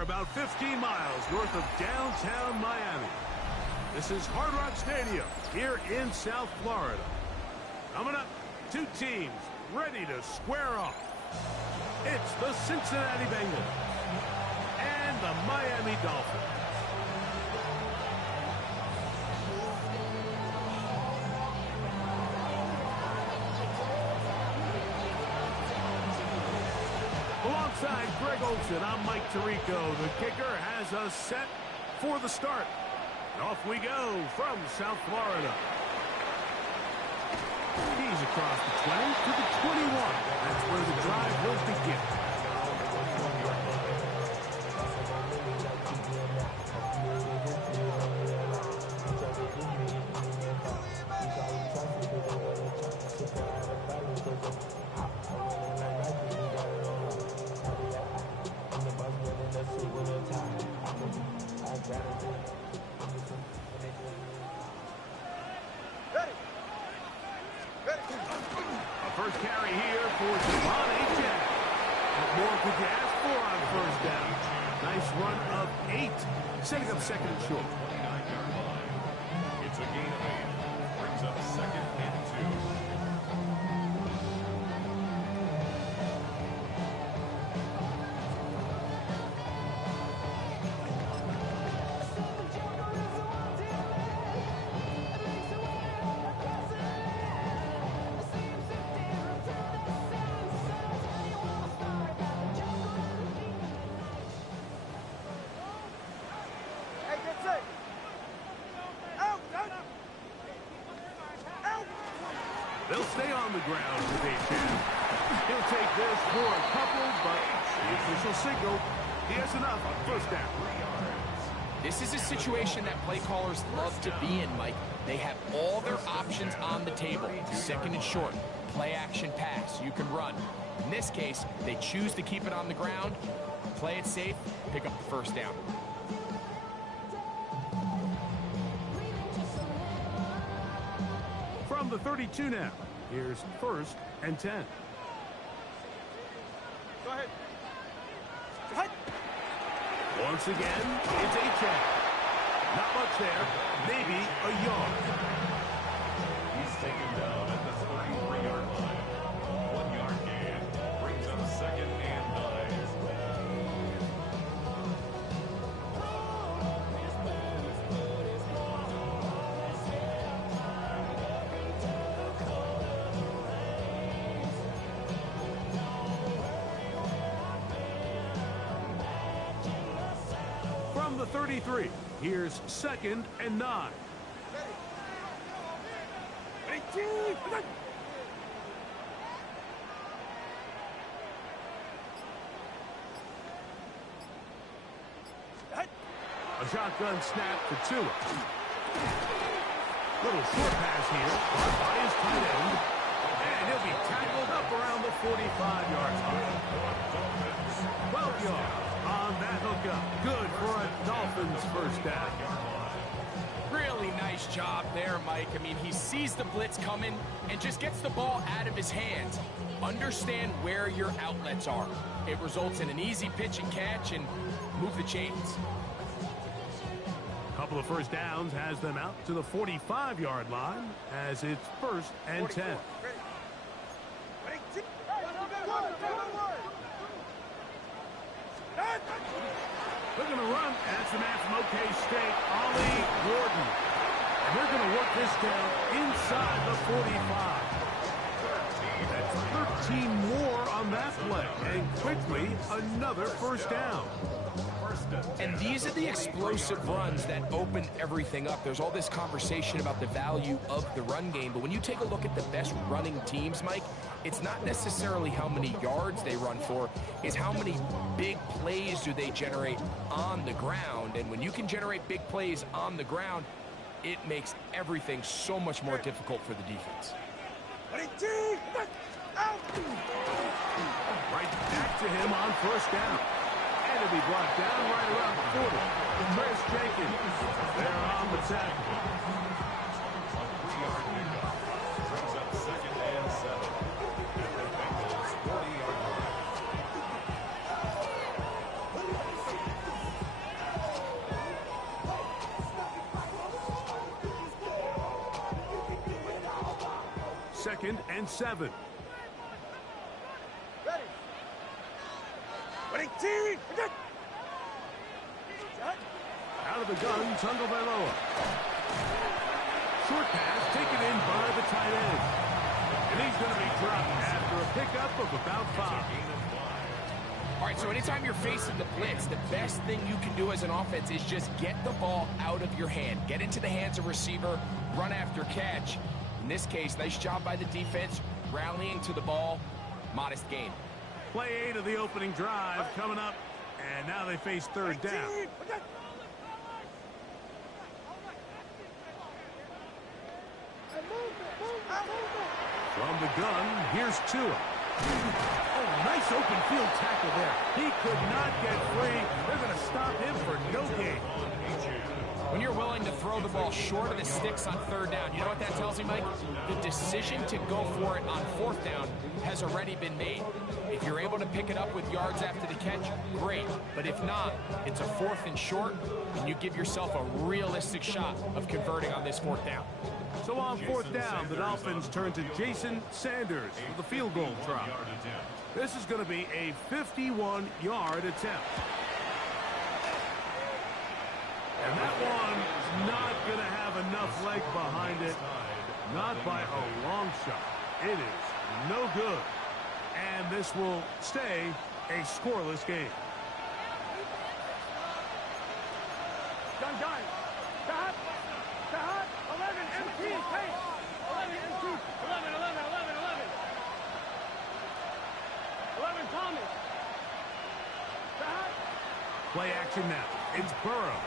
are about 15 miles north of downtown Miami. This is Hard Rock Stadium here in South Florida. Coming up, two teams ready to square off. It's the Cincinnati Bengals and the Miami Dolphins. Alongside Greg Olsen, I'm Mike Tirico. The kicker has us set for the start. And off we go from South Florida. He's across the 20 to the 21. That's where the drive will begin. First carry here for Devon Achane. What more could you ask for on first down? Nice run of 8, setting up second and short. It's a gain of 8. Brings up second and 2. They'll stay on the ground with Achane. He'll take this for a couple, but the official signal, he has enough on first down. This is a situation that play callers love to be in, Mike. They have all their options on the table. Second and short, play action pass, you can run. In this case, they choose to keep it on the ground, play it safe, pick up the first down. From the 32 now, here's first and 10. Go ahead. Once again, it's Achane. Not much there, maybe a yard. He's taken down at the 33-yard line. 1-yard gain. Brings up second and 9. From the 33, here's second and 9. A shotgun snap for Tua. Little short pass here, caught by his tight end. And he'll be tackled up around the 45-yard line. 12 yards on that hookup. Good for a Dolphins first down. Really nice job there, Mike. I mean, he sees the blitz coming and just gets the ball out of his hands. Understand where your outlets are. It results in an easy pitch and catch and move the chains. Couple of first downs has them out to the 45-yard line as it's first and 10. They're going to run. That's the man from OK State, Ollie Gordon. And they're going to work this down inside the 45. That's 13 more on that play. And quickly, another first down. And these are the explosive runs that open everything up. There's all this conversation about the value of the run game, but when you take a look at the best running teams, Mike, it's not necessarily how many yards they run for, it's how many big plays do they generate on the ground. And when you can generate big plays on the ground, it makes everything so much more difficult for the defense. Right back to him on first down. And it'll be brought down right around the 40. Chris Jenkins there on the tackle. Brings up second and 7. At the Bengals 40-yard line. 2nd and 7. Out of the gun, Tagovailoa. Short pass taken in by the tight end. And he's going to be dropped after a pickup of about 5. All right, so anytime you're facing the blitz, the best thing you can do as an offense is just get the ball out of your hand. Get into the hands of receiver, run after catch. In this case, nice job by the defense, rallying to the ball, modest gain. Play 8 of the opening drive coming up, and now they face 3rd down. From the gun, here's Tua. Oh, nice open field tackle there. He could not get free. They're going to stop him for no gain. When you're willing to throw the ball short of the sticks on 3rd down, you know what that tells me, Mike? The decision to go for it on 4th down has already been made. If you're able to pick it up with yards after the catch, great. But if not, it's a 4th and short, and you give yourself a realistic shot of converting on this 4th down. So on 4th down, the Dolphins turn to Jason Sanders for the field goal try. This is going to be a 51-yard attempt. And that one's not going to have enough leg behind it. Not by a long shot. It is no good. And this will stay a scoreless game. Gun. Stop. 11 MT. Hey. 11 MT. 11. 11 Thomas. Stop. Play action now. It's Burrow.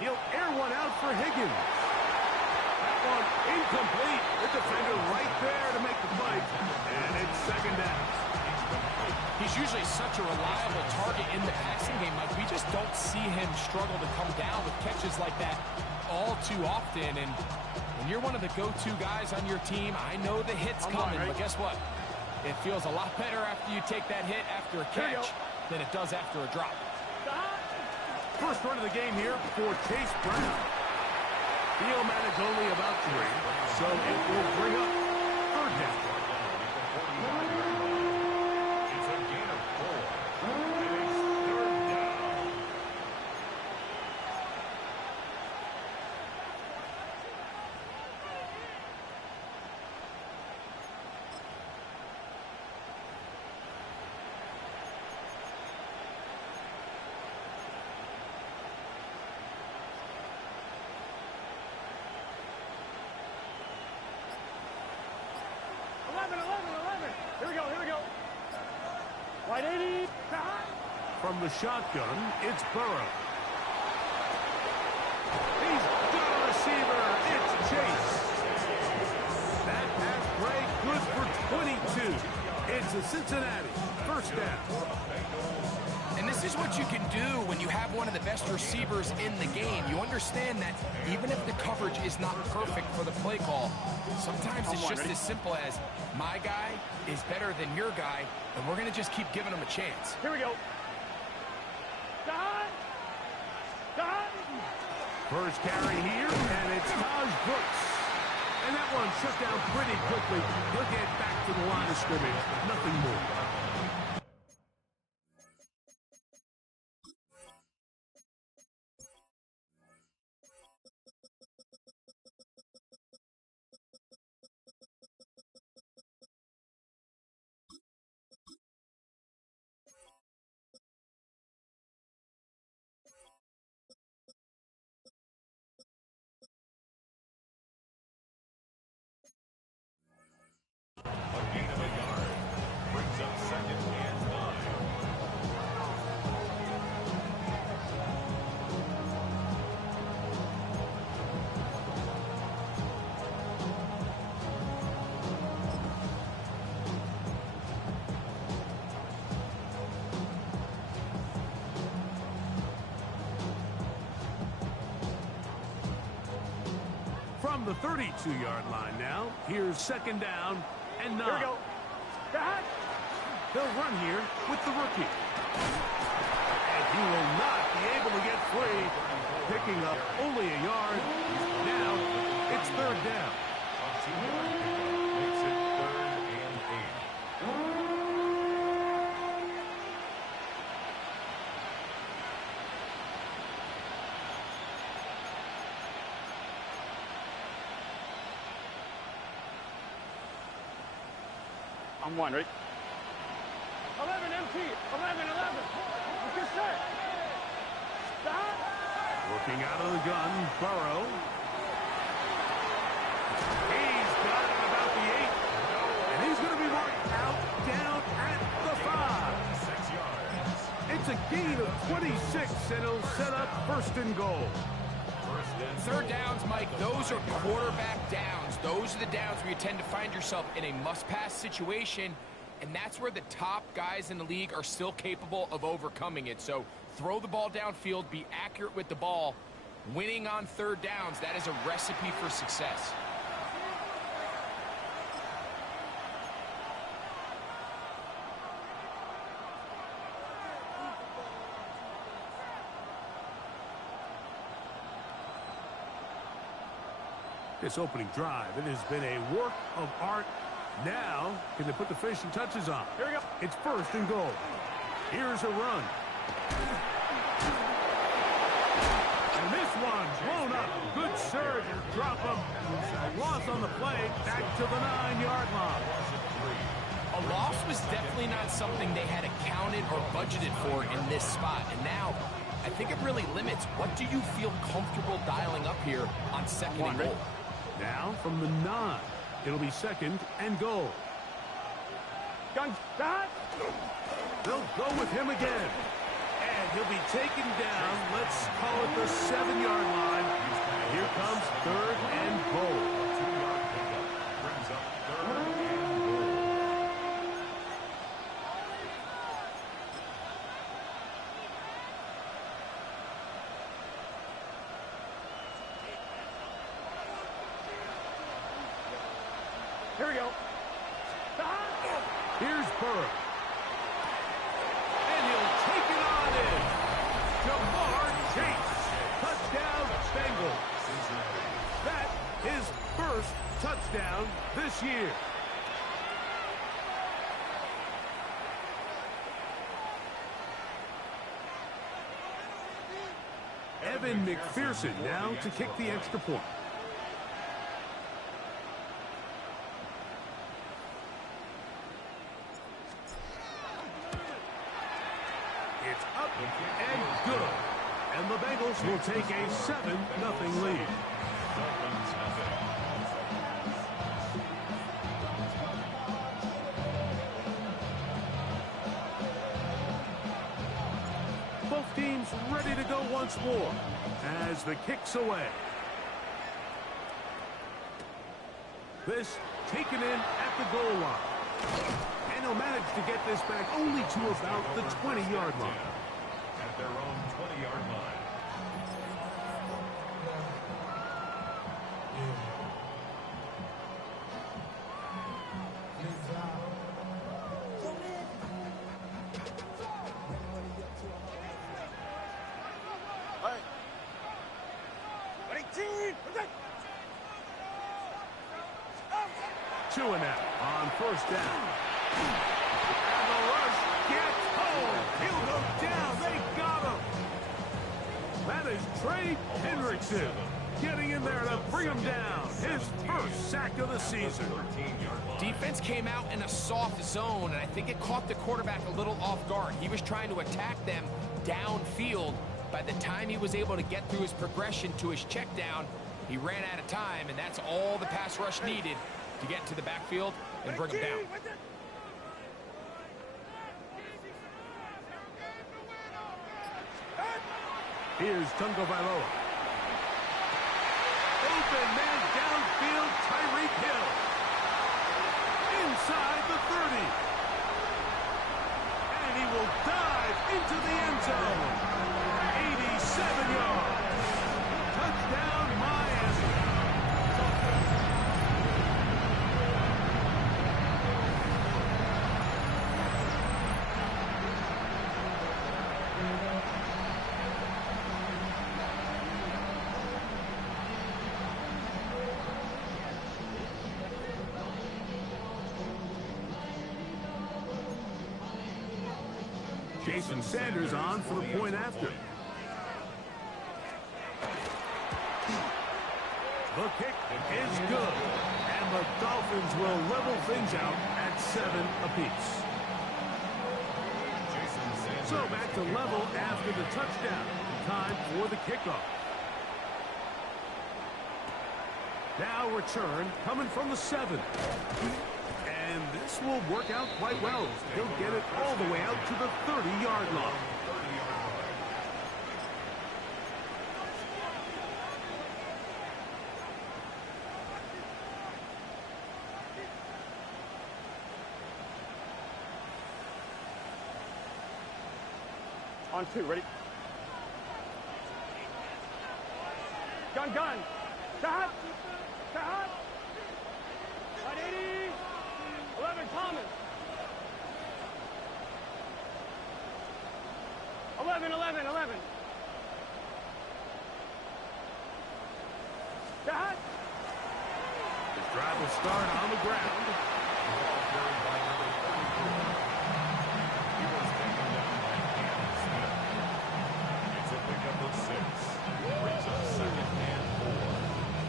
He'll air one out for Higgins. That one incomplete. The defender right there to make the fight. And it's 2nd down. He's usually such a reliable target in the passing game, Mike. We just don't see him struggle to come down with catches like that all too often. And when you're one of the go-to guys on your team, I know the hit's coming, but guess what? It feels a lot better after you take that hit after a catch than it does after a drop. First run of the game here for Chase Brown. He'll manage only about 3, so it will bring up 3rd down. It's a gain of 4. And it's 3rd down. Here we go. Wide 80. From the shotgun, it's Burrow. He's got a receiver. It's Chase. That pass break good for 22. It's a Cincinnati 1st down. And this is what you can do when you have one of the best receivers in the game. You understand that even if the coverage is not perfect for the play call, sometimes it's just as simple as my guy is better than your guy, and we're going to just keep giving him a chance. Here we go. Done. First carry here, and it's Taj Brooks. And that one shut down pretty quickly. He'll get back to the line of scrimmage. Nothing more. A gain of a yard. Brings up 2nd and 9. From the 32-yard line now, here's 2nd down and 9. Here we go. They'll run here with the rookie. And he will not be able to get free, picking up only a yard. Now it's 3rd down. Makes it I'm one, right? 11 MT. 11. Get set. Stop. Working out of the gun, Burrow. He's got it about the 8. And he's going to be marked out down at the 5. 6 yards. It's a gain of 26, and it'll set up first and goal. Third downs, Mike, those are quarterback downs. Those are the downs where you tend to find yourself in a must-pass situation, and that's where the top guys in the league are still capable of overcoming it. So throw the ball downfield, be accurate with the ball. Winning on third downs, that is a recipe for success. This opening drive, it has been a work of art. Now, can they put the finishing touches on? Here we go. It's first and goal. Here's a run. And this one's blown up. Good surge and drop him. A loss on the play, back to the 9-yard line. A loss was definitely not something they had accounted or budgeted for in this spot. And now, I think it really limits what do you feel comfortable dialing up here on second and goal. Now from the 9, it'll be second and goal. Gun start. They'll go with him again. And he'll be taken down, let's call it the 7-yard line. And here comes third and goal. 2-yard pickup brings up third and goal. Here we go. Here's Burrow. And he'll take it on in. Jamar Chase. Touchdown, Bengals. That his first touchdown this year. Evan McPherson now to kick the extra point. It's up and good. And the Bengals will take a 7-0 lead. Dolphins have it. Both teams ready to go once more as the kick's away. This taken in at the goal line. And he'll manage to get this back only to about the 20-yard line. At their own 20-yard line. Two and out on first down. And the rush gets home. He'll go down. They got him. That is Trey Hendrickson getting in there to bring him down. His first sack of the season. 13-yard line. Defense came out in a soft zone, and I think it caught the quarterback a little off guard. He was trying to attack them downfield. By the time he was able to get through his progression to his check down, he ran out of time, and that's all the pass rush needed to get to the backfield and bring him down. Here's Tungo Bailoa. Open man downfield, Tyreek Hill. Inside the 30. And he will dive into the end zone. 87 yards. Touchdown, Miami. Jason Sanders on for the point after. The kick is good. And the Dolphins will level things out at 7 apiece. So back to level after the touchdown. Time for the kickoff. Now return coming from the 7. And this will work out quite well. He'll get it all the way out to the 30-yard line. On 2, ready? Gun. Shot. 180. 11, Thomas. 11. Shot. His drive will start on the ground. It's a pickup of 6. Brings up 2nd and 4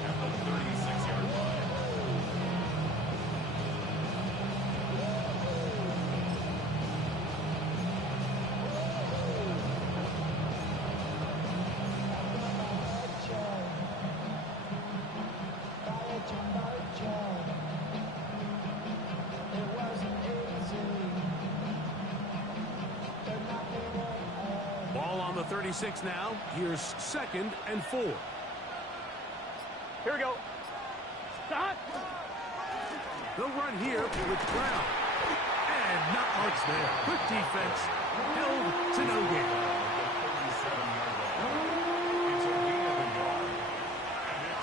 at the 36-yard line. Ball on the 36 now. Here's 2nd and 4. Here we go. Shot. They'll run here with Brown. And not much there. Good defense. Held to no gain. It's a gain of a yard. And it's 3rd down.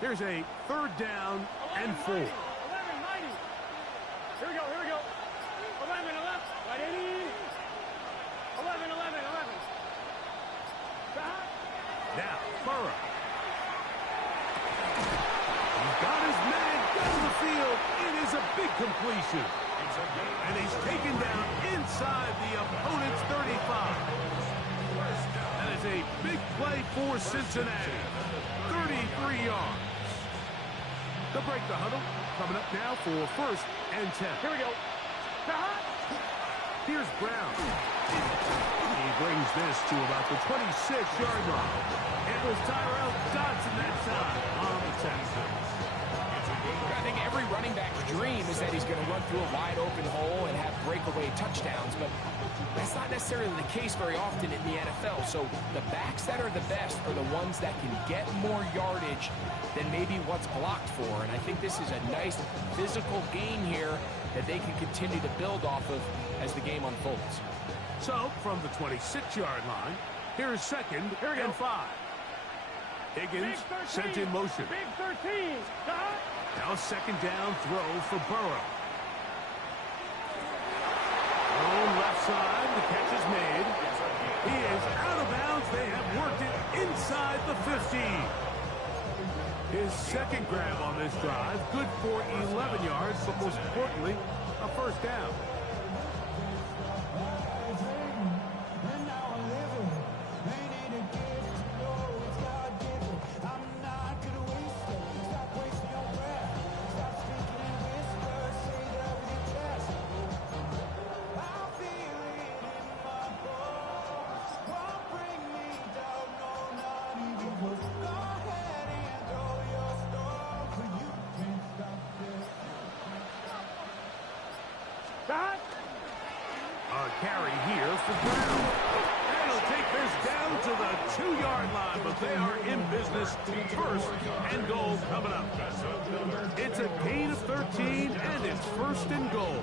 Here's a 3rd down and 4. 11, 90. Here we go. 11. 180. 11. Shot. Now, Burrow. He's got his man down the field. It is a big completion. And he's taken down inside the opponent's 35. That is a big play for Cincinnati. 33 yards. They'll break the huddle. Coming up now for 1st and 10. Here we go. Shot. Here's Brown. He brings this to about the 26-yard line. It was Tyrell Dodson that time on the Texans. I think every running back's dream is that he's going to run through a wide open hole and have breakaway touchdowns, but that's not necessarily the case very often in the NFL. So the backs that are the best are the ones that can get more yardage than maybe what's blocked for. And I think this is a nice physical gain here that they can continue to build off of as the game unfolds. So from the 26-yard line, here's 2nd and 5. Higgins sent in motion. Big 13. Shot. Now 2nd down throw for Burrow. On left side, the catch is made. He is out of bounds. They have worked it inside the 15. His 2nd grab on this drive, good for 11 yards, but most importantly, a 1st down. Carry here for Brown. And he'll take this down to the 2-yard line, but they are in business. 1st and goal coming up. It's a gain of 13, and it's 1st and goal.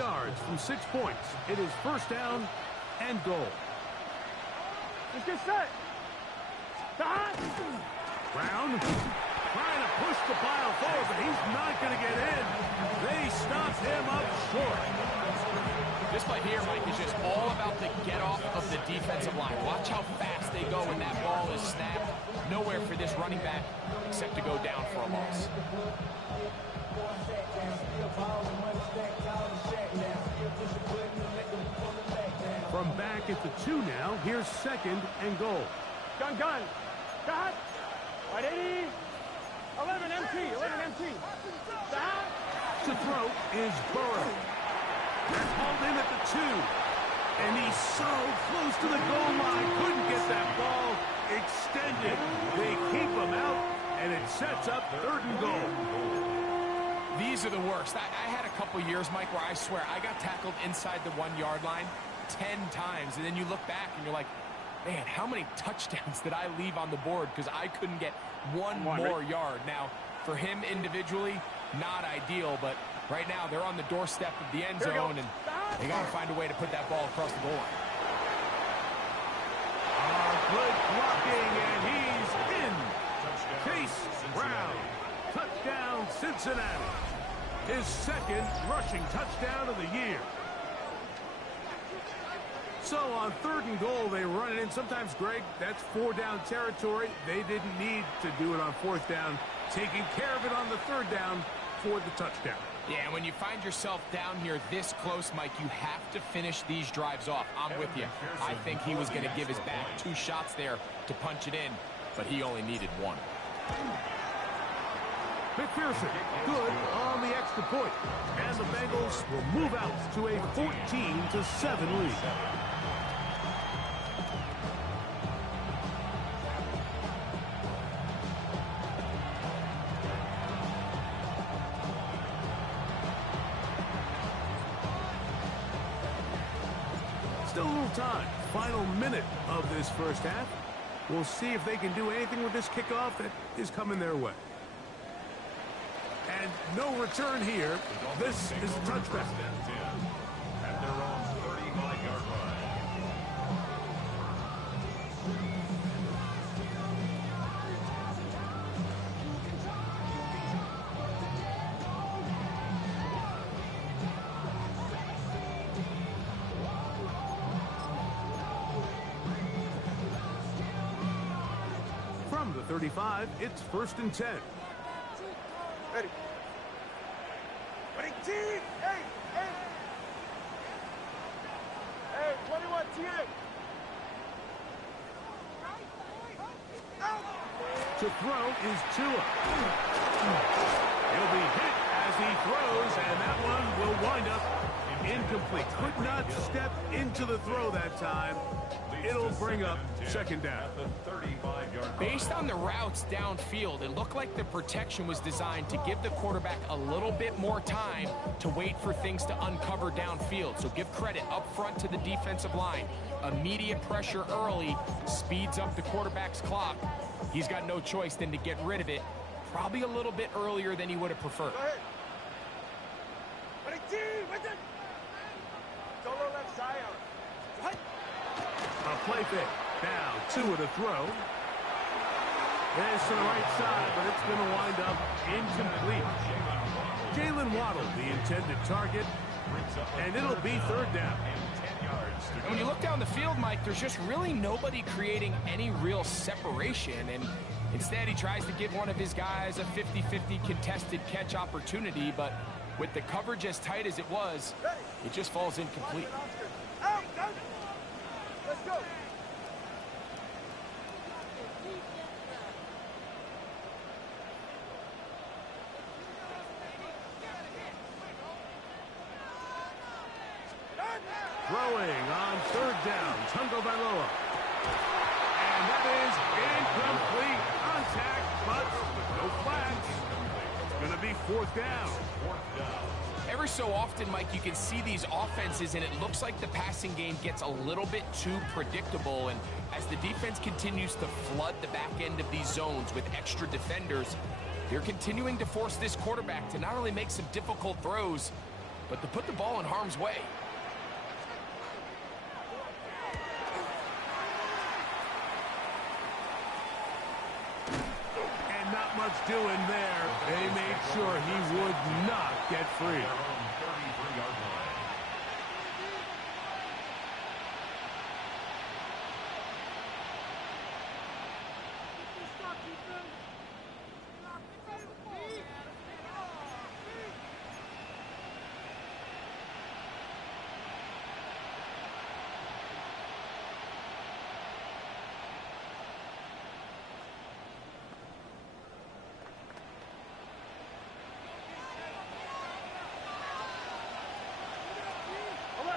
yards from 6 points. It is first down and goal. Let's get set. Stop. Brown trying to push the pile forward, but he's not going to get in. They stop him up short. This play here, Mike, is just all about the get-off of the defensive line. Watch how fast they go when that ball is snapped. Nowhere for this running back except to go down for a loss. From back at the 2 now, here's second and goal. Gun. Stop. 180. 11 MT. 11 MT. Stop. To throw is Burrow. They're called in at the 2. And he's so close to the goal line. Couldn't get that ball extended. They keep him out, and it sets up third and goal. These are the worst. I had a couple years, Mike, where I swear I got tackled inside the 1-yard line 10 times. And then you look back and you're like, man, how many touchdowns did I leave on the board because I couldn't get one more yard? Now, for him individually, not ideal, but right now they're on the doorstep of the end zone, and they got to find a way to put that ball across the goal line. Good blocking, and he's in. Chase Brown, touchdown Cincinnati. His second rushing touchdown of the year. So on third and goal, they run it in. Sometimes, Greg, that's 4-down territory. They didn't need to do it on 4th down. Taking care of it on the 3rd down for the touchdown. Yeah, when you find yourself down here this close, Mike, you have to finish these drives off. I'm with you. I think he was going to give his back 2 shots there to punch it in, but he only needed 1. McPherson, good on the extra point. And the Bengals will move out to a 14-7 lead. Still a little time. Final minute of this first half. We'll see if they can do anything with this kickoff that is coming their way. And no return here. This is a touchback. At their own 35-yard line. From the 35, it's 1st and 10. Ready. Ready, T. Hey. Hey, 21, TA. To throw is Tua. He'll be hit as he throws, and that one will wind up incomplete. Could not step into the throw that time. It'll bring up 2nd down. Based on the routes downfield, it looked like the protection was designed to give the quarterback a little bit more time to wait for things to uncover downfield. So give credit up front to the defensive line. Immediate pressure early speeds up the quarterback's clock. He's got no choice than to get rid of it, probably a little bit earlier than he would have preferred. Go ahead. Ready, T. With it. Solo left side. What? A play fake. Now Tua to throw. This to the right side, but it's going to wind up incomplete. Jalen Waddle, the intended target, and it'll be 3rd down. When you look down the field, Mike, there's just really nobody creating any real separation, and instead he tries to give one of his guys a 50-50 contested catch opportunity, but with the coverage as tight as it was, it just falls incomplete. Out. Let's go. Throwing on 3rd down, Tungo Bailoa. And that is incomplete. Contact, but no flags. It's going to be 4th down. Every so often, Mike, you can see these offenses, and it looks like the passing game gets a little bit too predictable. And as the defense continues to flood the back end of these zones with extra defenders, they're continuing to force this quarterback to not only make some difficult throws, but to put the ball in harm's way. And not much doing there. They made sure he would not get free. Their own 33-yard line.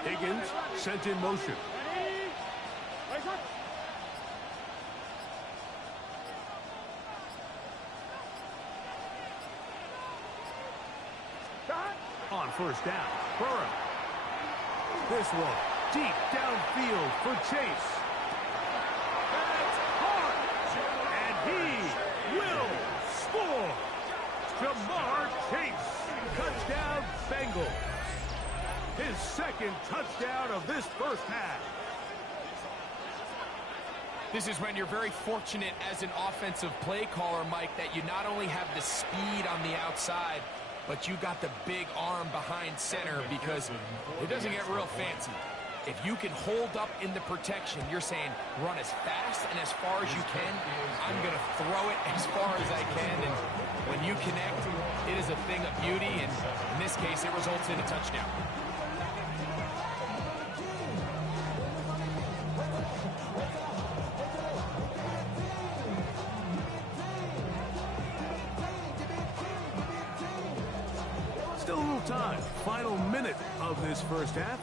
Higgins sent in motion. On first down, Burrow. This one, deep downfield for Chase. That's hard. And he will score. Jamar Chase. Touchdown, Bengals. His second touchdown of this first half. This is when you're very fortunate as an offensive play caller, Mike, that you not only have the speed on the outside, but you got the big arm behind center, because it doesn't get real fancy. If you can hold up in the protection, you're saying run as fast and as far as you can. I'm going to throw it as far as I can. And when you connect, it is a thing of beauty. And in this case, it results in a touchdown. Still a little time. Final minute of this first half.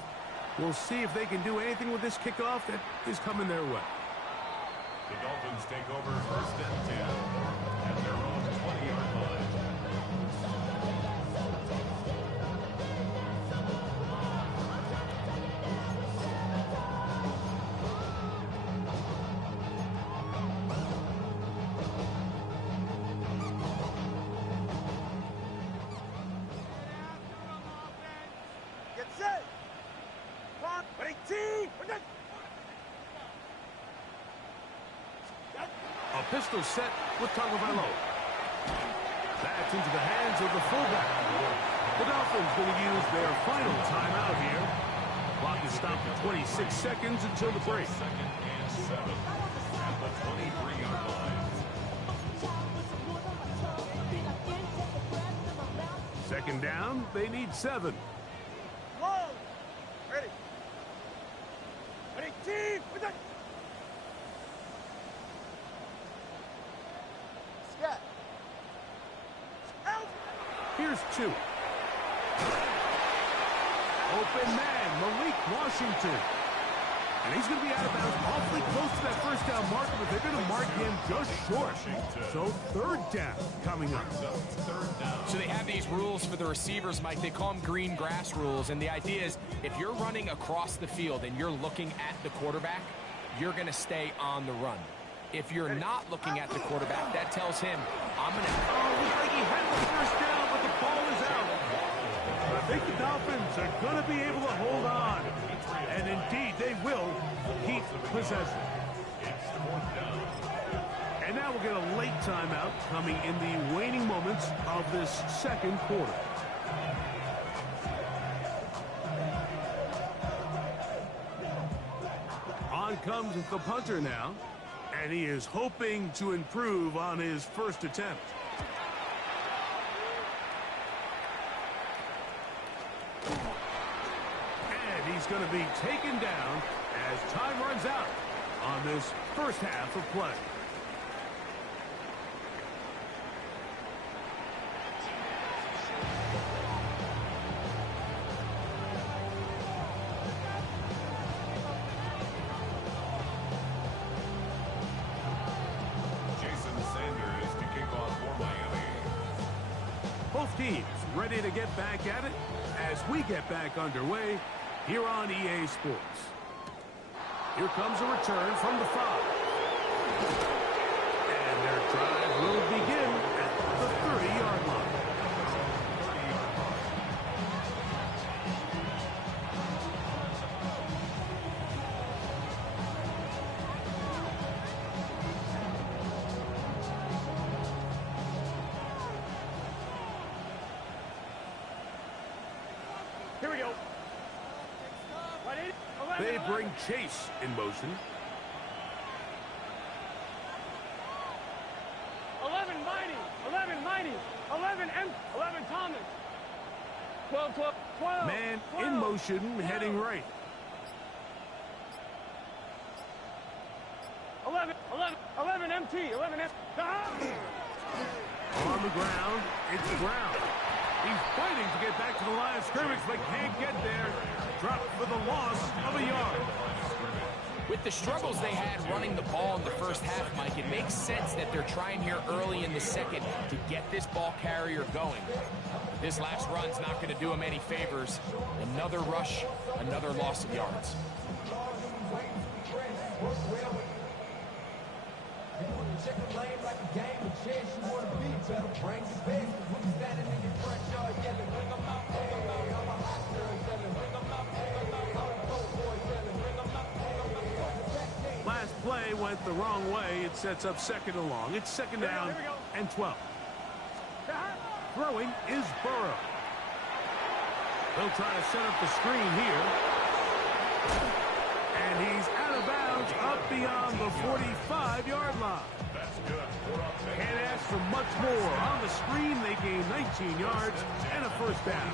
We'll see if they can do anything with this kickoff that is coming their way. The Dolphins take over first and 10 at their own 20-yard line. Get set. Clock. Ready, team. A pistol set with Tagovailoa. That's into the hands of the fullback. The Dolphins going to use their final timeout here. Clock is stopped at 26 seconds until the break. Second and 7 at the 23-yard line. Second down, they need 7. Whoa. Ready. Ready, team. Scat. Out. Here's 2. Open man, Malik Washington. And he's going to be out of bounds awfully close to that first down marker, but they're going to mark him just short. So third down coming up. So they have these rules for the receivers, Mike. They call them green grass rules. And the idea is if you're running across the field and you're looking at the quarterback, you're going to stay on the run. If you're not looking at the quarterback, that tells him, I'm going to... Oh, looks like he had the first down, but the ball is out. But I think the Dolphins are going to be able to hold on. And indeed, they will keep possession. And now we'll get a late timeout coming in the waning moments of this second quarter. On comes the punter now, and he is hoping to improve on his first attempt. And he's going to be taken down as time runs out on this first half of play. Jason Sanders to kick off for Miami. Both teams ready to get back at it as we get back underway here on EA Sports. Here comes a return from the 5. And their drive will begin at the 30-yard line. here we go. They bring Chase in motion. 11 Mighty, 11 Mighty, 11 M, 11 Thomas. 12, 12, 12. Man 12, in motion, heading right. 11, 11, 11 MT, 11 M. On the ground, it's Brown. He's fighting to get back to the line of scrimmage, but can't get there. Dropped for the loss of a yard. With the struggles they had running the ball in the first half, Mike, it makes sense that they're trying here early in the second to get this ball carrier going. This last run's not going to do him any favors. Another rush, another loss of yards. Last play went the wrong way. It sets up second and long. It's second down and 12. Throwing is Burrow. They'll try to set up the screen here. And he's out of bounds up beyond the 45-yard line. Can't ask for much more. On the screen, they gain 19 yards and a first down.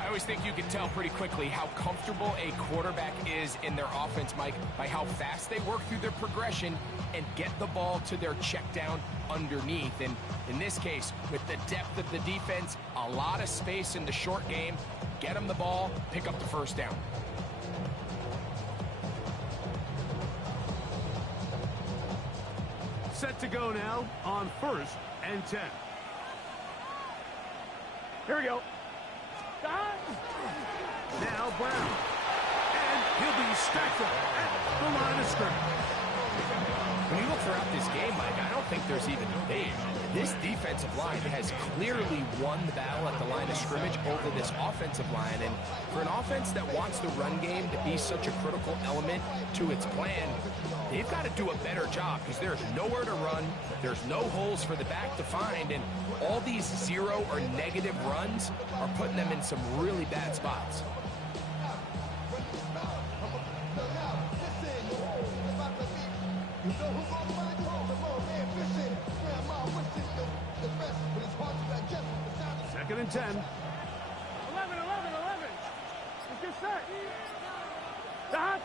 I always think you can tell pretty quickly how comfortable a quarterback is in their offense, Mike, by how fast they work through their progression and get the ball to their check down underneath. And in this case, with the depth of the defense, a lot of space in the short game, get them the ball, pick up the first down. Set to go now on 1st and 10. Here we go. Now Brown. And he'll be stacked up at the line of scrimmage. When you look throughout this game, Mike, I don't think there's even debate. This defensive line has clearly won the battle at the line of scrimmage over this offensive line. And for an offense that wants the run game to be such a critical element to its plan, they've got to do a better job because there's nowhere to run. There's no holes for the back to find. And all these zero or negative runs are putting them in some really bad spots. Second and 10. 11, 11, 11. Let's get set. Stop.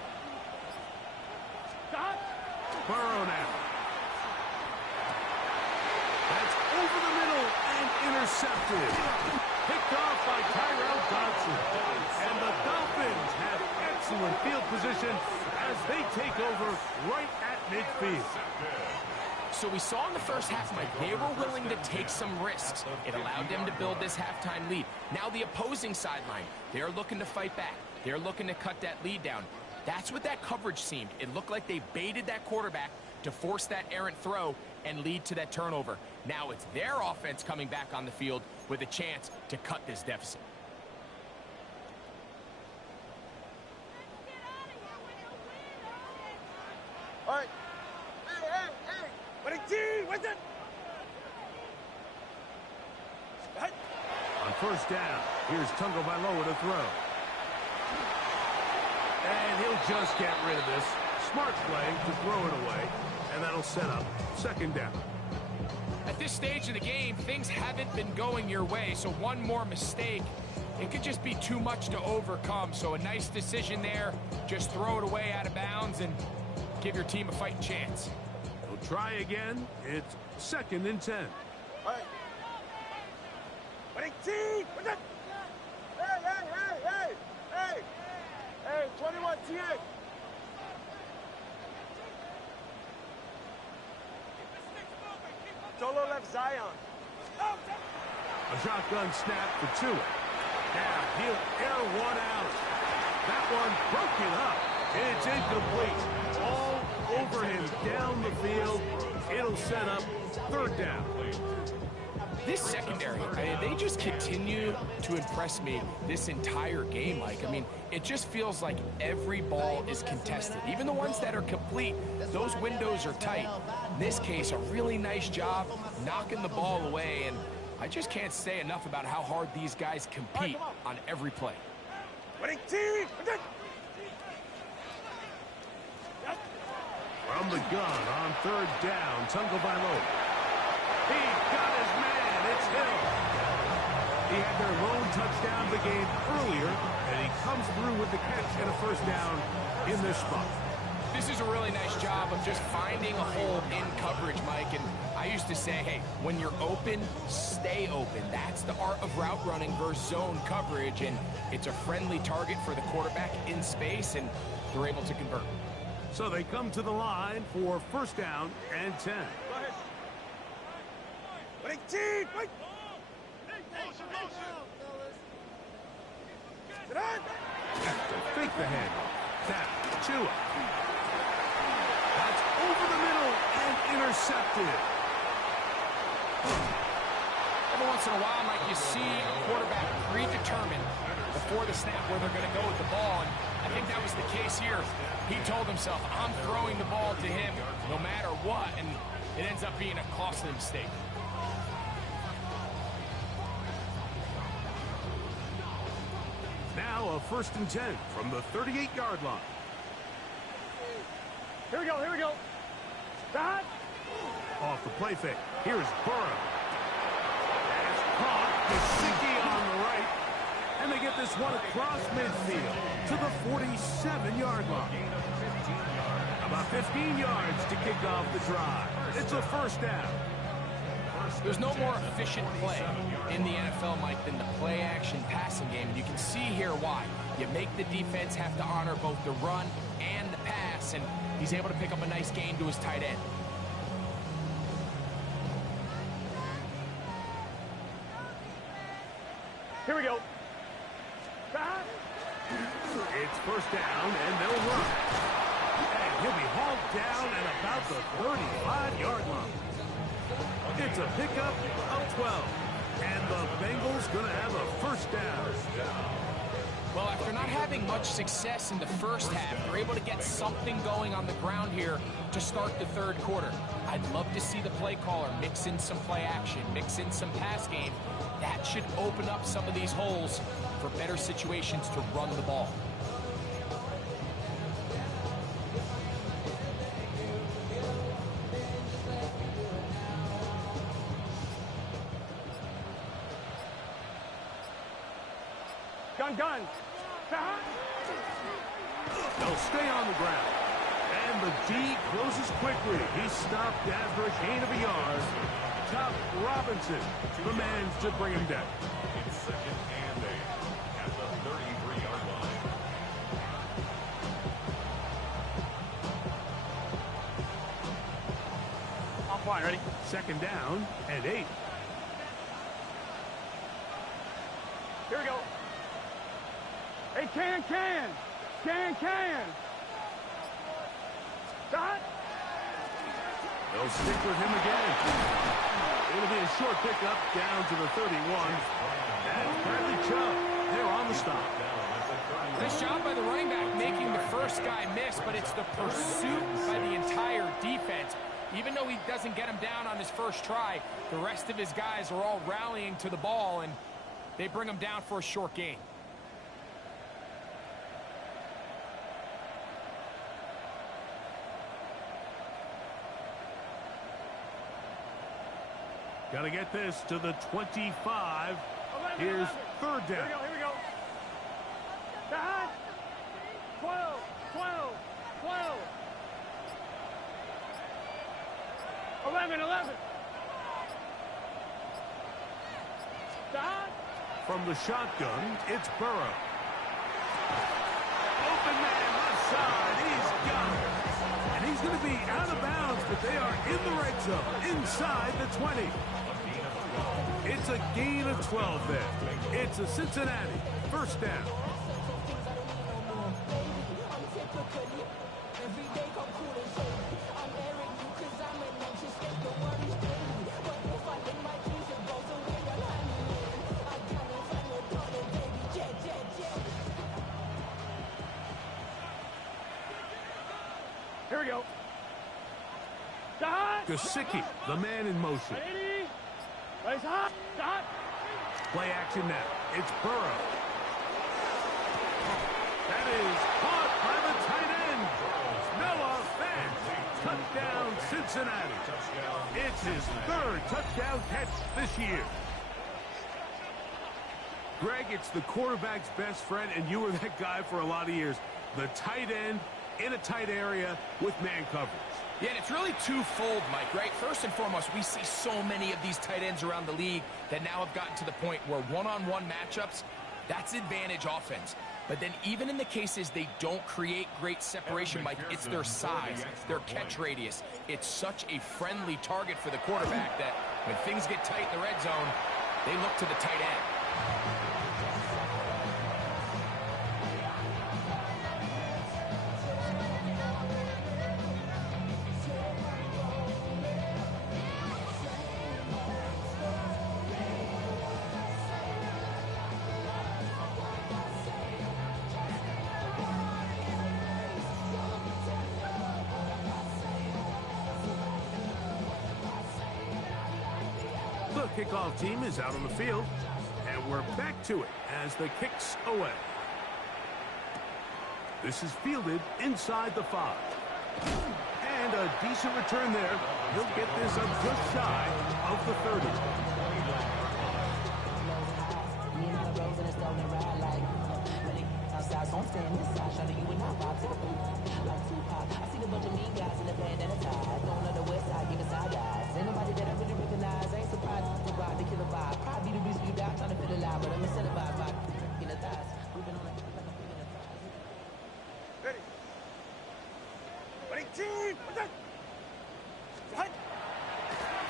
Stop. Burrow now. That's over the middle and intercepted. Picked off by Tyrell Dodson. And the Dolphins have excellent field position as they take over right at midfield. So we saw in the first half, Mike, they were willing to take some risks. It allowed them to build this halftime lead. Now the opposing sideline, they're looking to fight back. They're looking to cut that lead down. That's what that coverage seemed. It looked like they baited that quarterback to force that errant throw and lead to that turnover. Now it's their offense coming back on the field with a chance to cut this deficit. All right. Hey. What a team. What's it? On first down, here's Tungo Bailoa to throw. And he'll just get rid of this. Smart play to throw it away. And that'll set up second down. At this stage of the game, things haven't been going your way, so one more mistake, it could just be too much to overcome. So a nice decision there. Just throw it away out of bounds and give your team a fighting chance. They'll try again. It's second and 10. All right. What a team. What's it? Hey, 21 TA. Solo left Zion. A shotgun snap for Tua. Now he'll air one out. That one broken up. It's incomplete. All over him down the field. It'll set up third down. This secondary, they just continue to impress me this entire game, Mike. I mean, it just feels like every ball is contested. Even the ones that are complete, those windows are tight. In this case, a really nice job knocking the ball away. And I just can't say enough about how hard these guys compete on every play. From the gun on third down, Tagovailoa. He got his man. It's Hill. He had their lone touchdown of the game earlier, and he comes through with the catch and a first down in this spot. This is a really nice job of just finding a hole in coverage, Mike. And I used to say, hey, when you're open, stay open. That's the art of route running versus zone coverage. And it's a friendly target for the quarterback in space, and they're able to convert. So they come to the line for first down and 10. Go ahead. Fake the handoff. Tap. Tua. That's over the middle and intercepted. Every once in a while, Mike, you see a quarterback predetermined before the snap where they're going to go with the ball, and I think that was the case here. He told himself, I'm throwing the ball to him no matter what, and it ends up being a costly mistake. Now a first and 10 from the 38-yard line. Here we go, here we go. Stop. Off the play fake. Here's Burrow. That's caught. Gesicki on the right. And they get this one across midfield to the 47-yard line. About 15 yards to kick off the drive. It's a first down. There's no more efficient play in the NFL, Mike, than the play-action passing game. And you can see here why. You make the defense have to honor both the run and the pass, and he's able to pick up a nice gain to his tight end. Here we go. Stop. It's first down, and they'll run. And he'll be hauled down at about the 35-yard line. It's a pickup of 12. And the Bengals going to have a first down. Well, after not having much success in the first half, they're able to get something going on the ground here to start the third quarter. I'd love to see the play caller mix in some play action, mix in some pass game. That should open up some of these holes for better situations to run the ball. Gun. Stop. They'll stay on the ground. And the D closes quickly. He's stopped after a gain of a yard. Top Robinson, the man to bring him down. It's second and 8 at the 33-yard line. I'm fine, ready? Second down and 8. Here we go. Hey, can. Stop. They'll stick with him again. It'll be a short pickup down to the 31. And Bradley Chubb, they're on the stop. Nice job by the running back making the first guy miss, but it's the pursuit by the entire defense. Even though he doesn't get him down on his first try, the rest of his guys are all rallying to the ball, and they bring him down for a short gain. Got to get this to the 25. Here's third down. Here we go. Stop. 12. 11. Stop. From the shotgun, it's Burrow. Open man left side. He's got it. And he's going to be out of bounds, but they are in the red zone, inside the 20. It's a gain of 12 there. It's a Cincinnati first down. Here we go. Stop. Gesicki, the man in motion. Ready? It's hot. It's hot. Play action now. It's Burrow. That is caught by the tight end. Noah Fant. Touchdown, Cincinnati. It's his third touchdown catch this year. Greg, it's the quarterback's best friend, and you were that guy for a lot of years. The tight end in a tight area with man coverage. Yeah, and it's really twofold, Mike, right? First and foremost, we see so many of these tight ends around the league that now have gotten to the point where one-on-one matchups, that's advantage offense. But then even in the cases they don't create great separation, Mike, it's their size, their catch radius. It's such a friendly target for the quarterback that when things get tight in the red zone, they look to the tight end. The kickoff team is out on the field, and we're back to it as the kick's away. This is fielded inside the 5. And a decent return there. He'll get this up just shy of the 30.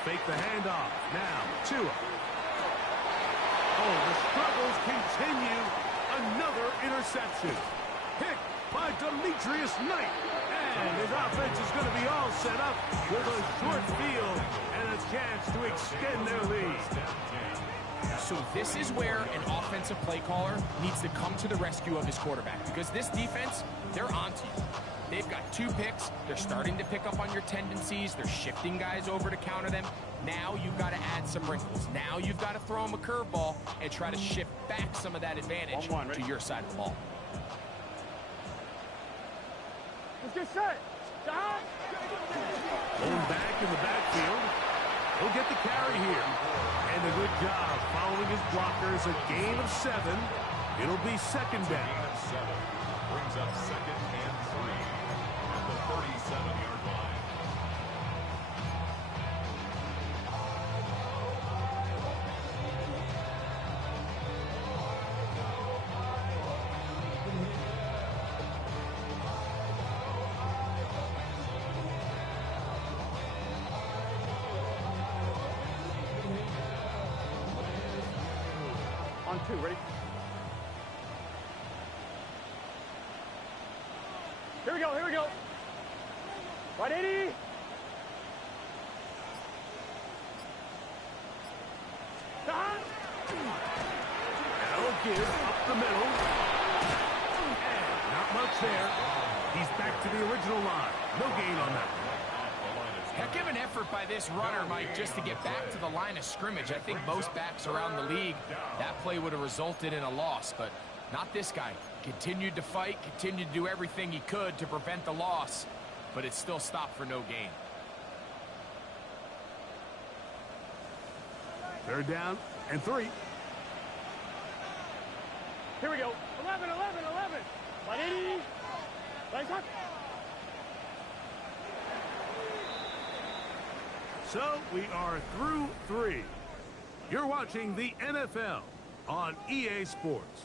Fake the handoff. Now, Tua. Oh, the struggles continue. Another interception. Picked by Demetrius Knight. And his offense is going to be all set up with a short field and a chance to extend their lead. So this is where an offensive play caller needs to come to the rescue of his quarterback, because this defense, they're onto you. They've got 2 picks. They're starting to pick up on your tendencies. They're shifting guys over to counter them. Now you've got to add some wrinkles. Now you've got to throw them a curveball and try to shift back some of that advantage to your side of the ball. Let's get set. Stop. Going back in the backfield. He'll get the carry here. And a good job following his blockers. A gain of 7. It'll be second down. Gain of 7. Brings up second and 3 at the 37-yard line. On 2, ready? Here we go, here we go. Right 80. That'll give up the middle. And not much there. He's back to the original line. No gain on that. Heck of an effort by this runner, Mike, just to get back to the line of scrimmage. I think most backs around the league, that play would have resulted in a loss, but not this guy. Continued to fight, continued to do everything he could to prevent the loss, but it still stopped for no gain. Third down and 3. Here we go. 11, 11, 11. 180. Legs up. So we are through 3. You're watching the NFL on EA Sports.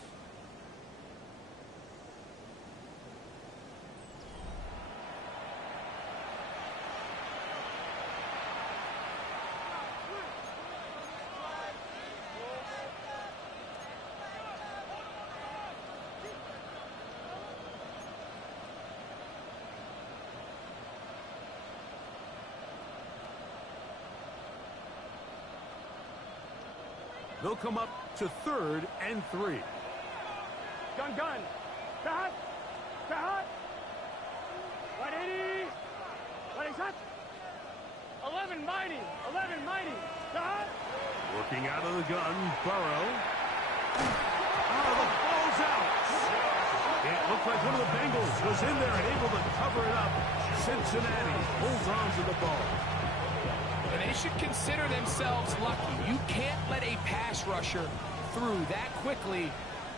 They'll come up to 3rd and 3. Gun, gun. Stop. Stop. 180. Ready, shot. 11, mighty. 11, mighty. Stop. Working out of the gun, Burrow. Oh, the ball's out. It looked like one of the Bengals was in there and able to cover it up. Cincinnati holds on to the ball. And they should consider themselves lucky. You can't let a pass rusher through that quickly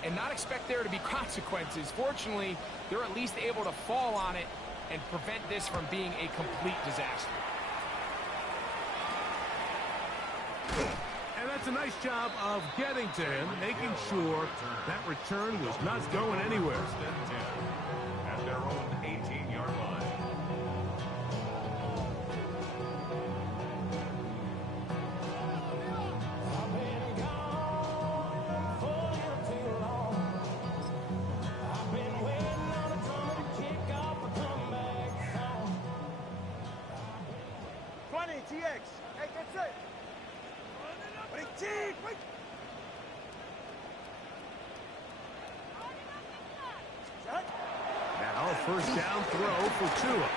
and not expect there to be consequences. Fortunately, they're at least able to fall on it and prevent this from being a complete disaster. And that's a nice job of getting to him, making sure that return was not going anywhere. At their own 18-yard line. TX. Hey, that's it. Wait. Now, first down throw for Tua.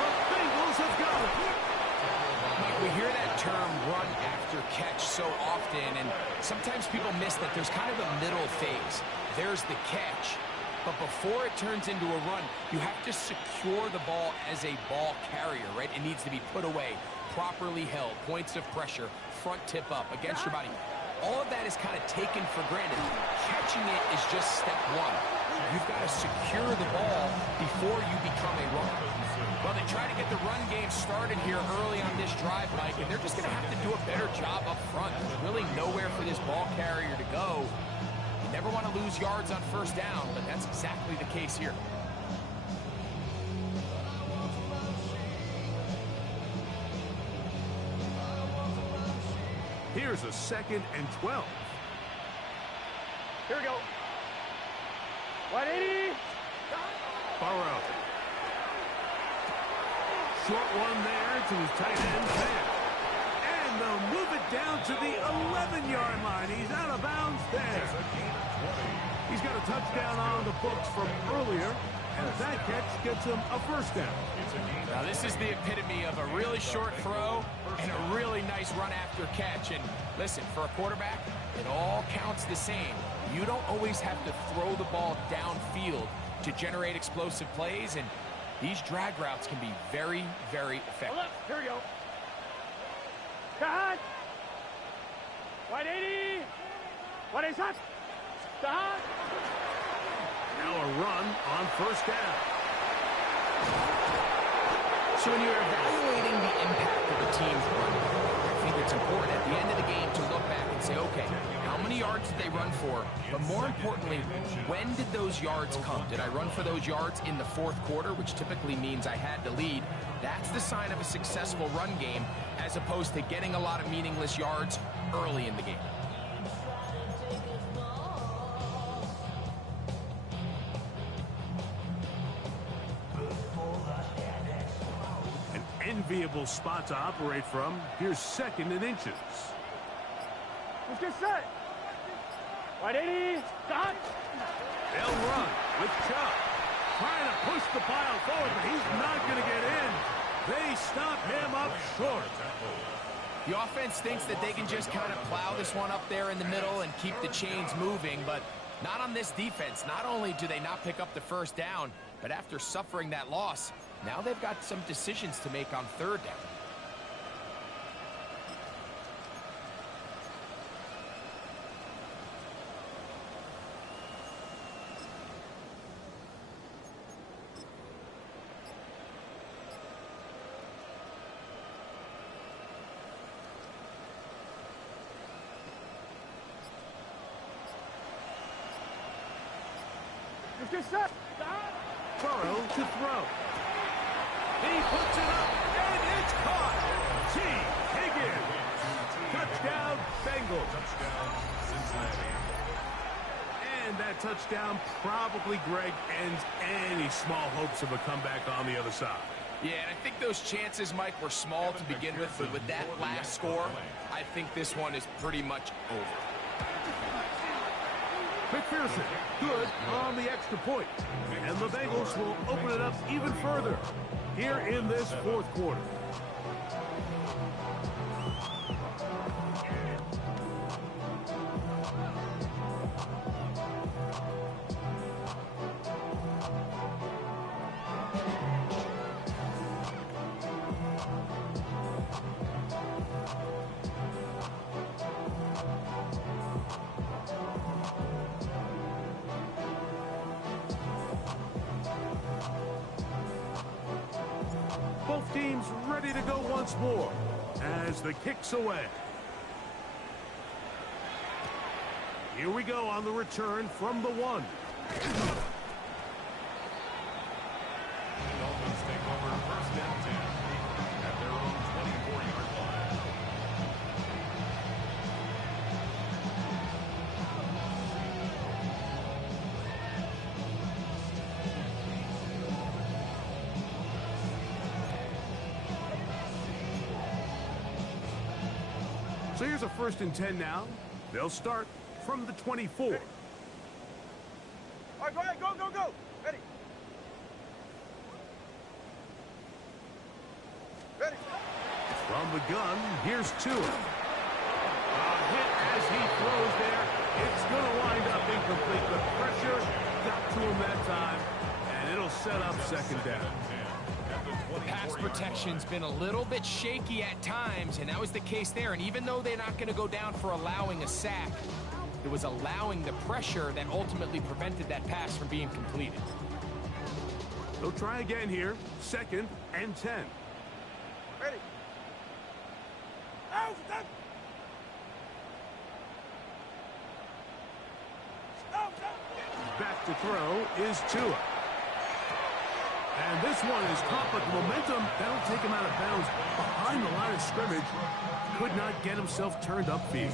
The Bengals have got it. Mike, we hear that term run after catch so often, and sometimes people miss that there's kind of a middle phase. There's the catch, but before it turns into a run, you have to secure the ball as a ball carrier, right? It needs to be put away, properly held, points of pressure, front tip up against your body. All of that is kind of taken for granted. Catching it is just step one. You've got to secure the ball before you become a runner. Well, they try to get the run game started here early on this drive, Mike, and they're just going to have to do a better job up front. There's really nowhere for this ball carrier to go. You never want to lose yards on first down, but that's exactly the case here. Here's a 2nd and 12. Here we go. 180. Burrow. Short one there to his tight end, Van. And they'll move it down to the 11-yard line. He's out of bounds there. He's got a touchdown on the books from earlier, and that catch gets him a first down. Now, this is the epitome of a really short throw and a really nice run after catch. And listen, for a quarterback, it all counts the same. You don't always have to throw the ball downfield to generate explosive plays, and these drag routes can be very, very effective. Here we go. Cut. 180. 180. Stop. Now a run on first down. So when you're evaluating the impact of a team's run, I think it's important at the end of the game to look back and say, okay, how many yards did they run for? But more importantly, when did those yards come? Did I run for those yards in the fourth quarter, which typically means I had to lead? That's the sign of a successful run game, as opposed to getting a lot of meaningless yards early in the game. Enviable spot to operate from. Here's 2nd and inches. Let's get set. 180. Stop. They'll run with Chubb. Trying to push the pile forward, but he's not going to get in. They stop him up short. The offense thinks that they can just kind of plow this one up there in the middle and keep the chains moving, but not on this defense. Not only do they not pick up the first down, but after suffering that loss, now they've got some decisions to make on third down. Let's get set. Burrow to throw. He puts it up, and it's caught. T. Higgins. Touchdown, Bengals. Touchdown, Cincinnati. And that touchdown probably, Greg, ends any small hopes of a comeback on the other side. Yeah, and I think those chances, Mike, were small to begin with, but with that last score, I think this one is pretty much over. McPherson, good on the extra point. And the Bengals will open it up even further here in this fourth quarter. Both teams ready to go once more as the kick's away. Here we go on the return from the 1. Dolphins take over 1st and 10 at their own 24-yard line. So here's a 1st and 10 now. They'll start from the 24. All right, go ahead, go, go, go. Ready. Ready. From the gun, here's Tua. A hit as he throws there. It's going to wind up incomplete. The pressure got to him that time, and it'll set up 2nd down. The pass protection's been a little bit shaky at times, and that was the case there. And even though they're not going to go down for allowing a sack, it was allowing the pressure that ultimately prevented that pass from being completed. They'll try again here. 2nd and 10. Ready. Out. Out. Back to throw is Tua. And this one is caught, but the momentum, that'll take him out of bounds behind the line of scrimmage. Could not get himself turned upfield.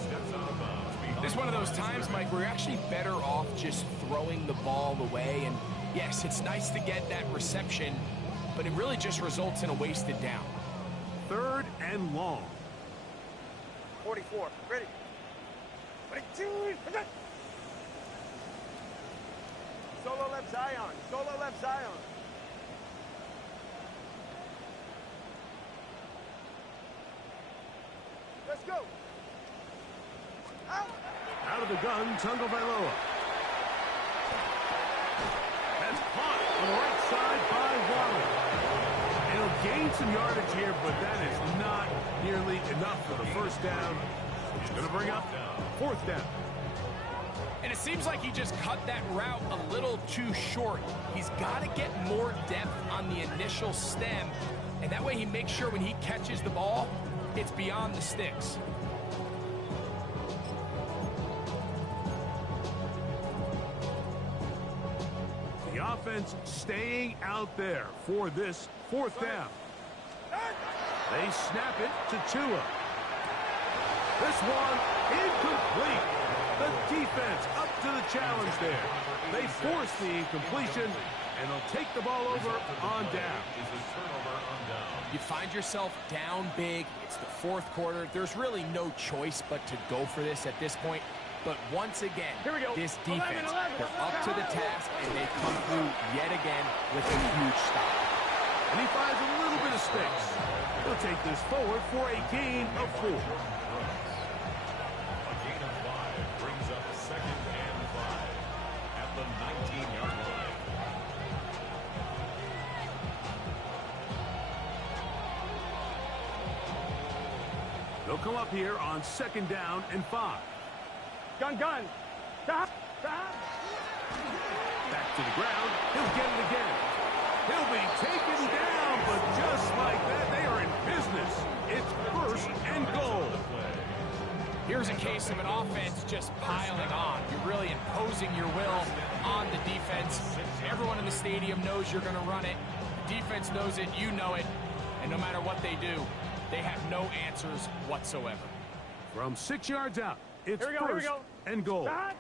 This is one of those times, Mike, where you're actually better off just throwing the ball away. And yes, it's nice to get that reception, but it really just results in a wasted down. 3rd and long. 44. Ready. 22. Solo left Zion. Solo left Zion. Let's go. Out of the gun, Tagovailoa. That's caught on the right side by Waller. He'll gain some yardage here, but that is not nearly enough for the 1st down. He's going to bring up 4th down. And it seems like he just cut that route a little too short. He's got to get more depth on the initial stem, and that way he makes sure when he catches the ball, it's beyond the sticks. The offense staying out there for this 4th down. They snap it to Tua. This one incomplete. The defense up to the challenge there. They force the incompletion, and they'll take the ball over on down. You find yourself down big. It's the 4th quarter. There's really no choice but to go for this at this point. But once again, this defense, they're up to the task, and they come through yet again with a huge stop. And he finds a little bit of space. He'll take this forward for a gain of 4. A gain of 5 brings up 2nd and 5 at the 19-yard line. They'll come up here on 2nd down and 5. Gun. Stop. Back to the ground. He'll get it again. He'll be taken down, but just like that, they are in business. It's 1st and goal. Here's a case of an offense just piling on. You're really imposing your will on the defense. Everyone in the stadium knows you're going to run it. The defense knows it. You know it. And no matter what they do, they have no answers whatsoever. From 6 yards out, it's Here we 1st go. and goal. Stop.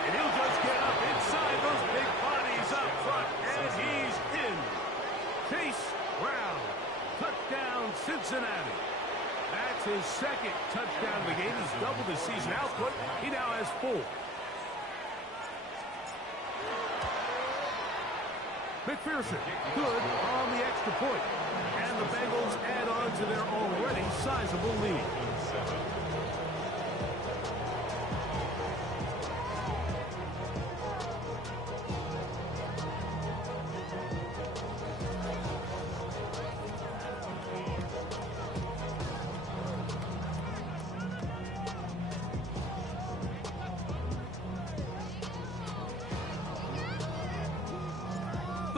And he'll just get up inside those big bodies up front, and he's in. Chase Brown, touchdown Cincinnati. That's his 2nd touchdown of the game. He's doubled his season output. He now has 4. McPherson, good on the extra point. And the Bengals add on to their already sizable lead.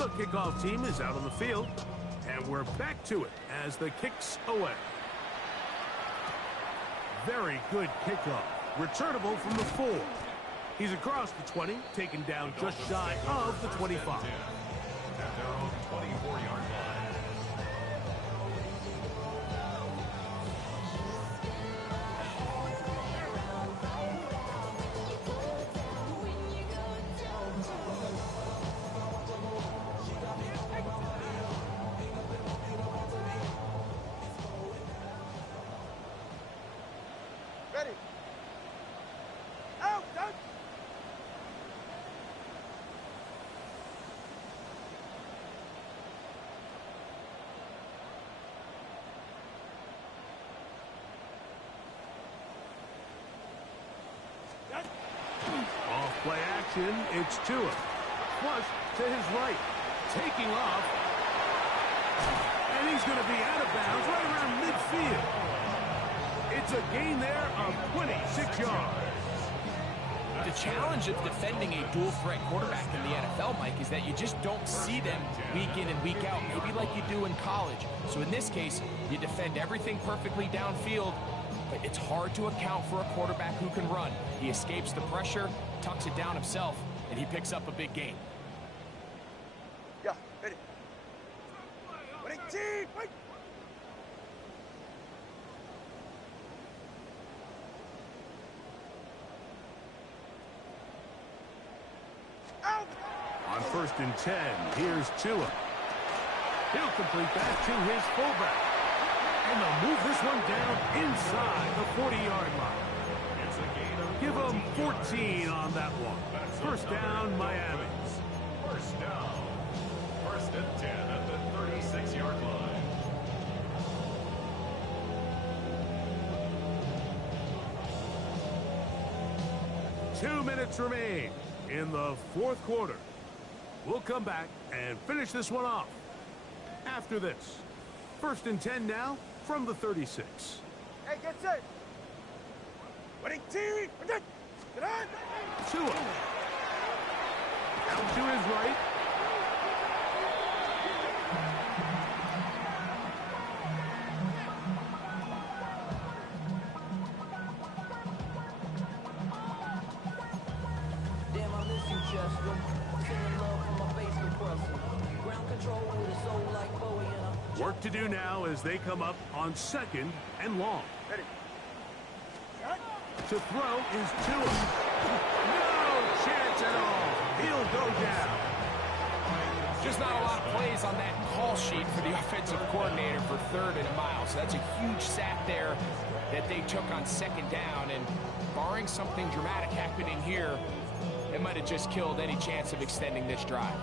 The kickoff team is out on the field, and we're back to it as the kick's away. Very good kickoff. Returnable from the 4. He's across the 20, taken down just shy of the 25. At their own 24-yard line. Ready. Out, out. Off play action, it's Tua. Flush to his right, taking off. And he's going to be out of bounds right around midfield. It's a gain there of 26 yards. The challenge of defending a dual-threat quarterback in the NFL, Mike, is that you just don't see them week in and week out, maybe like you do in college. So in this case, you defend everything perfectly downfield, but it's hard to account for a quarterback who can run. He escapes the pressure, tucks it down himself, and he picks up a big gain. Yeah, ready. Ready, team, fight. Out. On 1st and 10, here's Tua. He'll complete that to his fullback. And they'll move this one down inside the 40-yard line. It's a gain of Give them 14 on that one. First down, Miami. first down. 1st and 10 at the 36-yard line. Two minutes remain in the 4th quarter. We'll come back and finish this one off after this. 1st and 10 now from the 36. Hey, get set. Ready, team, get on. Tua. Out to his right. Damn, I miss you, Chester. Singing love from my bass compressor. Ground control with a soul like Bowie and Work to do now as they come up on 2nd and long. Ready. To throw is Tua. No chance at all. He'll go down. Just not a lot of plays on that call sheet for the offensive coordinator for 3rd and a mile. So that's a huge sack there that they took on 2nd down. And barring something dramatic happening here, it might have just killed any chance of extending this drive.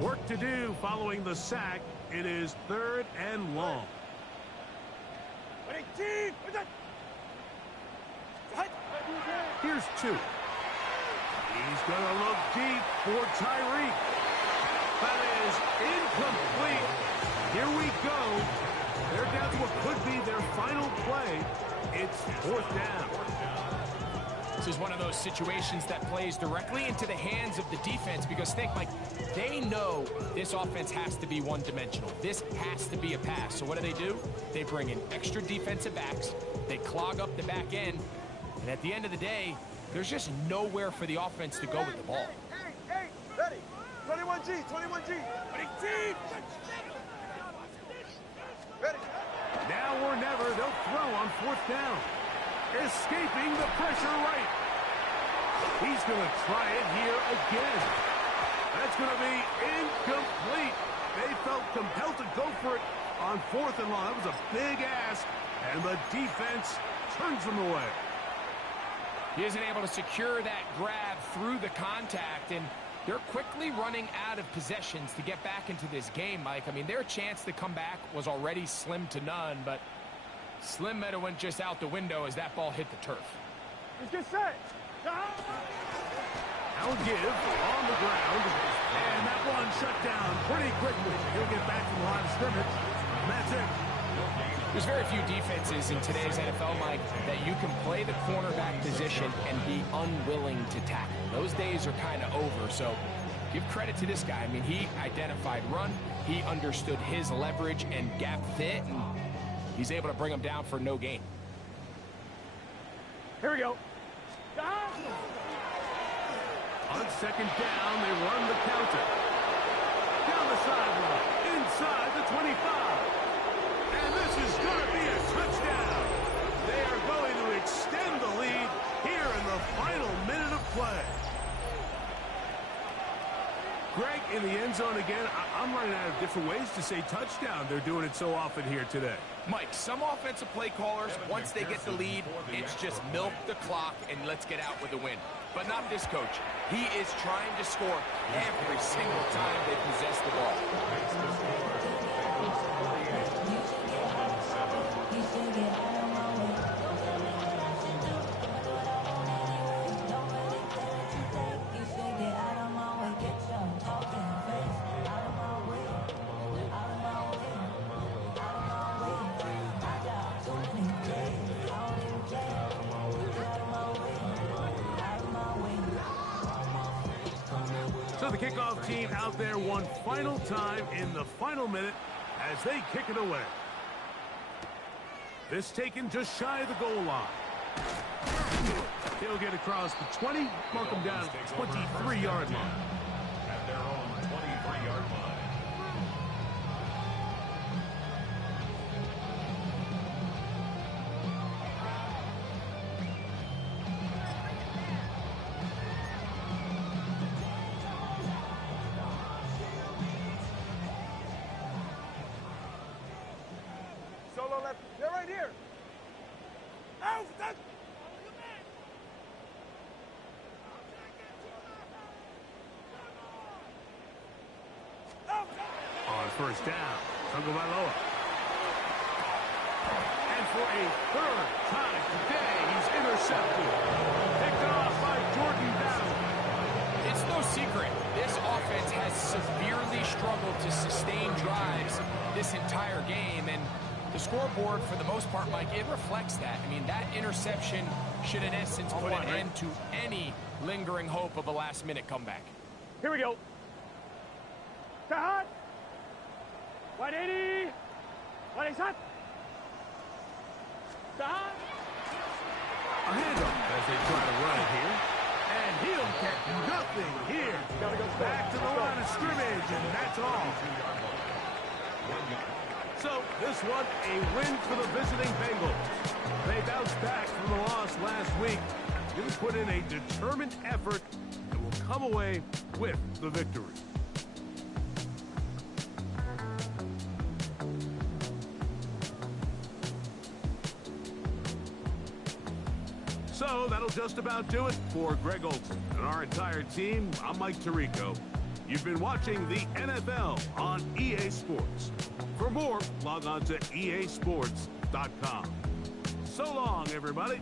Work to do following the sack. It is 3rd and long. Ready, team, Here's Tua. He's going to look deep for Tyreek. That is incomplete. Here we go. They're down to what could be their final play. It's 4th down. This is one of those situations that plays directly into the hands of the defense because think, Mike, they know this offense has to be one-dimensional. This has to be a pass. So what do? They bring in extra defensive backs. They clog up the back end. And at the end of the day, there's just nowhere for the offense to go with the ball. Hey, ready. 21G, 21G. Ready, team. Ready. Now or never, they'll throw on 4th down. Escaping the pressure right. He's going to try it here again. That's going to be incomplete. They felt compelled to go for it on 4th and long. That was a big ask, and the defense turns them away. He isn't able to secure that grab through the contact, and they're quickly running out of possessions to get back into this game, Mike. I mean, their chance to come back was already slim to none, but slim might have went just out the window as that ball hit the turf. Let's get set. Now give on the ground, and that one shut down pretty quickly. He'll get back to the line of scrimmage, and that's it. There's very few defenses in today's NFL, Mike, that you can play the cornerback position and be unwilling to tackle. Those days are kind of over, so give credit to this guy. I mean, he identified run, he understood his leverage and gap fit, and he's able to bring him down for no gain. Here we go. On second down, they run the counter. Down the sideline, inside the 25. And this is going to be a touchdown. They are going to extend the lead here in the final minute of play. Greg, in the end zone again, I'm running out of different ways to say touchdown. They're doing it so often here today. Mike, some offensive play callers, once they get the lead, it's just milk the clock and let's get out with a win. But not this coach. He is trying to score every single time they possess the ball. So the kickoff team out there one final time in the final minute as they kick it away. This taken just shy of the goal line. He'll get across the 20, mark him down at the 23-yard line. At their own 23-yard line. Solo left. They're right here. Out. On first down, Tagovailoa. And for a third time today, he's intercepted. Picked off by Jordan Battle. It's no secret, this offense has severely struggled to sustain drives this entire game, and the scoreboard, for the most part, Mike, it reflects that. I mean, that interception should, in essence, put an end to any lingering hope of a last-minute comeback. Here we go. Hot. 180. 180 hot. Hot. A handoff as they try to run it here. And he'll get nothing here. Back to the line of scrimmage, and that's all. So this one, a win for the visiting Bengals. They bounced back from the loss last week. They put in a determined effort and will come away with the victory. So that'll just about do it for Greg Olsen and our entire team. I'm Mike Tirico. You've been watching the NFL on EA Sports. For more, log on to easports.com. So long, everybody.